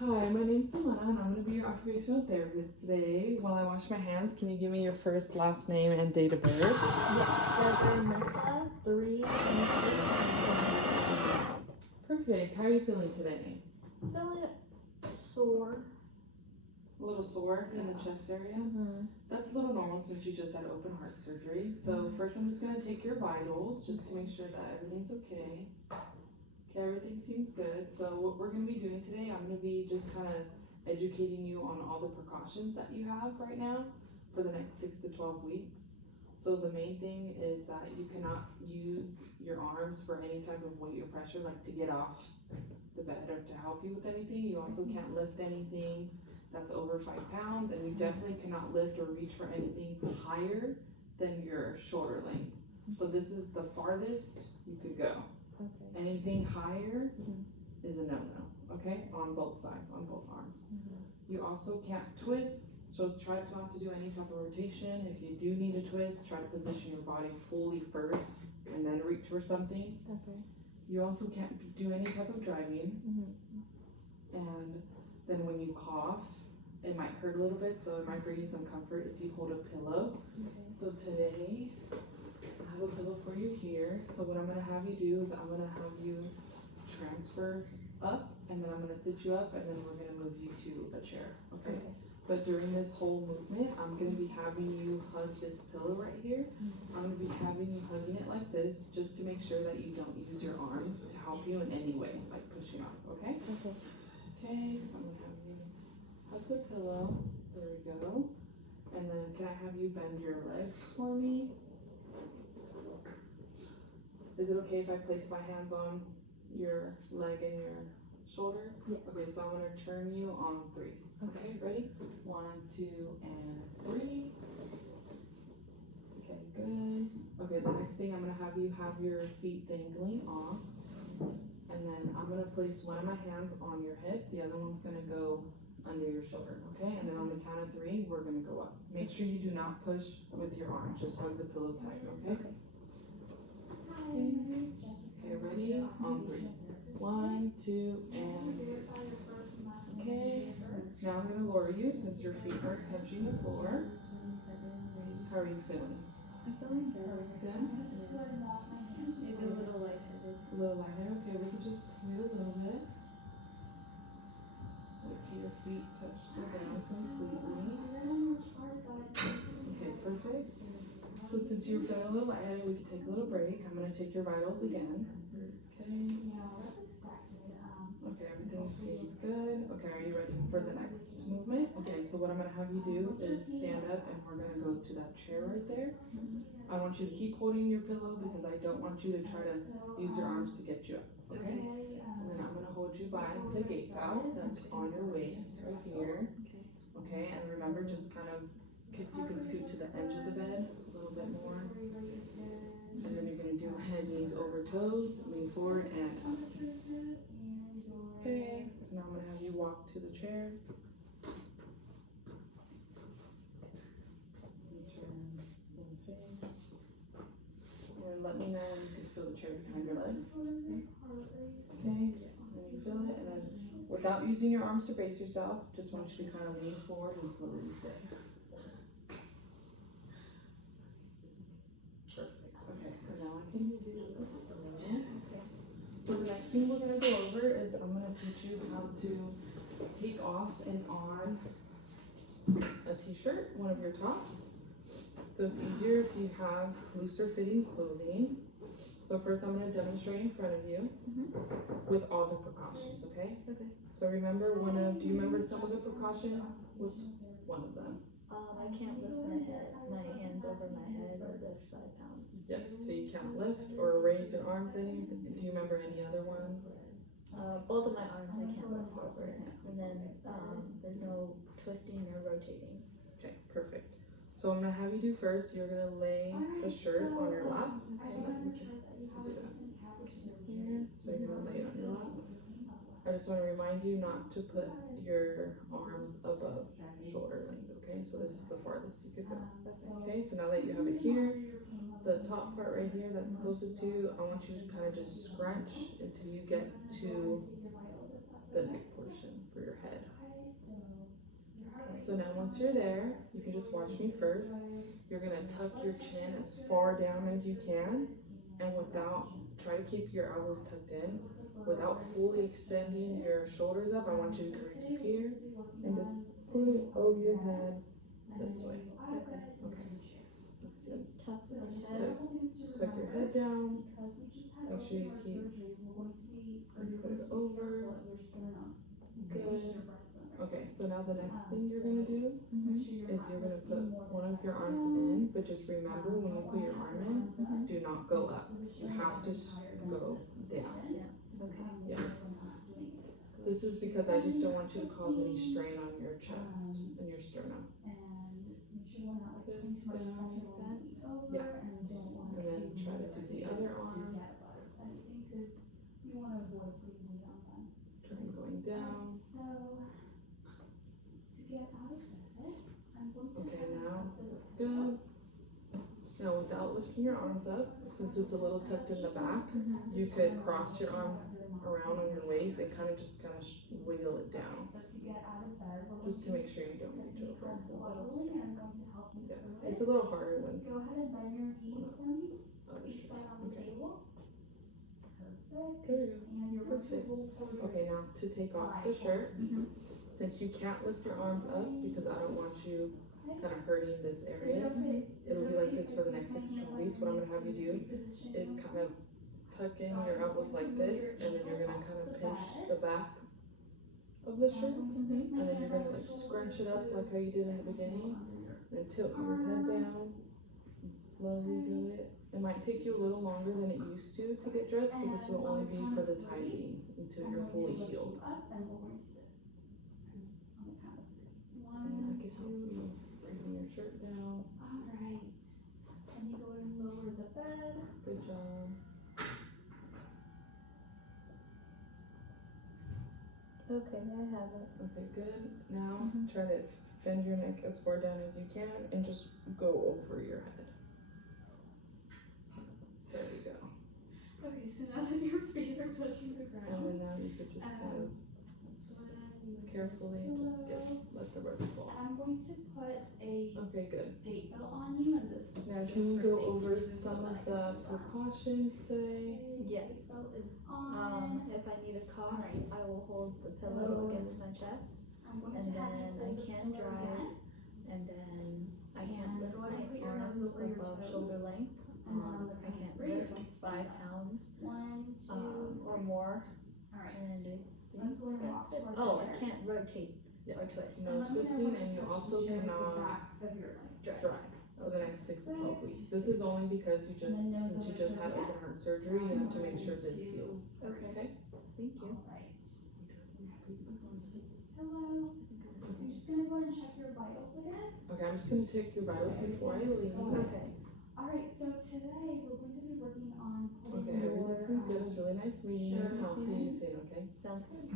Hi, my name's Selena and I'm going to be your occupational therapist today. While I wash my hands, can you give me your first, last name, and date of birth? Yes, Deborah Missa, 3 Perfect. How are you feeling today? Feeling sore. A little sore in the chest area? That's a little normal since you just had open heart surgery. So first I'm just going to take your vitals just to make sure that everything's okay. Okay, everything seems good. So what we're going to be doing today, I'm going to be just kind of educating you on all the precautions that you have right now for the next 6 to 12 weeks. So the main thing is that you cannot use your arms for any type of weight or pressure, like to get off the bed or to help you with anything. You also can't lift anything that's over 5 pounds, and you definitely cannot lift or reach for anything higher than your shoulder length. So this is the farthest you could go. Okay. Anything higher is a no-no, okay? On both sides, on both arms. You also can't twist, so try not to do any type of rotation. If you do need to twist, try to position your body fully first and then reach for something. Okay. You also can't do any type of driving. And then when you cough, it might hurt a little bit, so it might bring you some comfort if you hold a pillow. Okay. So today, I have a pillow for you here. So what I'm gonna have you do is I'm gonna have you transfer up, and then I'm gonna sit you up, and then we're gonna move you to a chair, okay? But during this whole movement, I'm gonna be having you hug this pillow right here. I'm gonna be having you hugging it like this, just to make sure that you don't use your arms to help you in any way, like pushing up, okay? Okay. Okay, so I'm gonna have you hug the pillow. There we go. And then can I have you bend your legs for me? Is it okay if I place my hands on your leg and your shoulder? Yes. Okay, so I'm gonna turn you on 3. Okay, ready? 1, 2, and 3. Okay, good. Okay, the next thing I'm gonna have you have your feet dangling off. And then I'm gonna place one of my hands on your hip, the other one's gonna go under your shoulder, okay? And then on the count of 3, we're gonna go up. Make sure you do not push with your arms, just hug the pillow tight, okay? Okay, ready? On 3. 1, 2, and okay. Now I'm gonna lower you since your feet aren't touching the floor. How are you feeling? I'm feeling good. Good? Maybe a little lightheaded. A little lightheaded? Okay, we can just wait a little bit. Wait till your feet touch the ground completely. Okay, perfect. So since you're feeling a little lightheaded, we can take a little break. I'm gonna take your vitals again. Okay. Okay, everything seems good. Okay, are you ready for the next movement? Okay, so what I'm gonna have you do is stand up, and we're gonna go to that chair right there. I want you to keep holding your pillow because I don't want you to try to use your arms to get you up, okay? And then I'm gonna hold you by the gate valve that's on your waist right here. Okay, and remember, just kind of, if you can scoot to the edge of the bed a little bit more. And then you're gonna do head, knees over toes, lean forward and up. Okay, so now I'm gonna have you walk to the chair. Face. And let me know when you can feel the chair behind your legs. Okay, yes, and you feel it, and then without using your arms to brace yourself, just want you to kind of lean forward and slowly stay. Perfect. Okay, so now I can do this for a minute. So the next thing we're gonna go over is I'm gonna teach you how to take off and on a t-shirt, one of your tops. So it's easier if you have looser fitting clothing. So first I'm gonna demonstrate in front of you with all the precautions, okay? Okay. So remember do you remember some of the precautions? What's one of them? I can't lift my hands over my head or lift 5 pounds. Yes, so you can't lift or raise your arms any. Do you remember any other ones? Both of my arms I can't lift over. And then there's no twisting or rotating. Okay, perfect. So I'm gonna have you do first, you're gonna lay the shirt on your lap. So that you can do that. Here, so you're gonna lay it on your lap. I just wanna remind you not to put your arms above shoulder length, okay? So this is the farthest you could go. Okay, so now that you have it here, the top part right here that's closest to you, I want you to kind of just scrunch until you get to the neck portion for your head. So now once you're there, you can just watch me first. You're gonna tuck your chin as far down as you can, and try to keep your elbows tucked in, without fully extending your shoulders up. I want you to kind of keep here, and just pull it over your head this way. Okay. Okay, let's see. Tuck the head. Tuck your head down, make sure you put it over. Good. Okay, so now the next thing you're gonna do is you're gonna put one of your arms in, but just remember when you put your arm in, do not go up. You have to go down. Okay. Yeah. This is because I just don't want you to cause any strain on your chest and your sternum. This down. Yeah. And then try to do the other arm. Try going down. Okay, now that's good. Now without lifting your arms up, since it's a little tucked in the back, you could cross your arms around on your waist and kind of wiggle it down. Just to make sure you don't reach over. That's a little stuck. Yeah. It's a little harder when Go ahead and bend your knees for me. others Feet try. flat on the Okay. table. Perfect. There you And your Perfect. roll forward. Okay, now to take off the shirt, since you can't lift your arms up because I don't want you kind of hurting this area, it'll be like this for the next 6 to 12 weeks. What I'm gonna have you do is kind of tuck in your elbows like this, and then you're gonna kind of pinch the back of the shirt, and then you're gonna like scrunch it up like how you did in the beginning, and tilt your head down, and slowly do it. It might take you a little longer than it used to get dressed, but this will only be for the time being until you're fully healed. And we're going to sit. On the count of 3. And I 1, can help you bring your shirt down. Alright. And you go and lower the bed. Good job. Okay, I have it. Okay, good. Now try to bend your neck as far down as you can and just go over your head. There you go. Okay, so now that your feet are touching the And ground. then now you could just kind of carefully let the rest fall. I'm going to put a Okay, good. gait belt on you and this. Now just can you for go safety over reasons, some so of that the I can precautions today? Yes. Gait belt is on. If I need a cough, Alright. I will hold the pillow against my chest, I'm going and to have you then I hold the can pillow drive, again, and then I can't And lift go my ahead and put your hands arms over your above toes. shoulder length. And then on the I count of can't 3, you're lift going to 5 stand up. pounds 1, 2, or more, Alright. and I Let's think go and that's walk it. toward Oh, the I chair. can't rotate Yeah. or twist. No And let me know twisting, when and you touch also the chair with the cannot back of your leg. drive for the next 6 to 12 weeks. This is only because since you just had open heart surgery, you have to make sure this heals. Okay, Okay? thank you. Alright. Pillow. I'm just gonna go ahead and check your vitals again. Okay, I'm just gonna take your vitals before I leave. Okay. Alright, so today we're going to be working on putting Okay, your everything seems good. It's really nice meeting you, and I'll see you soon, okay? Sounds good.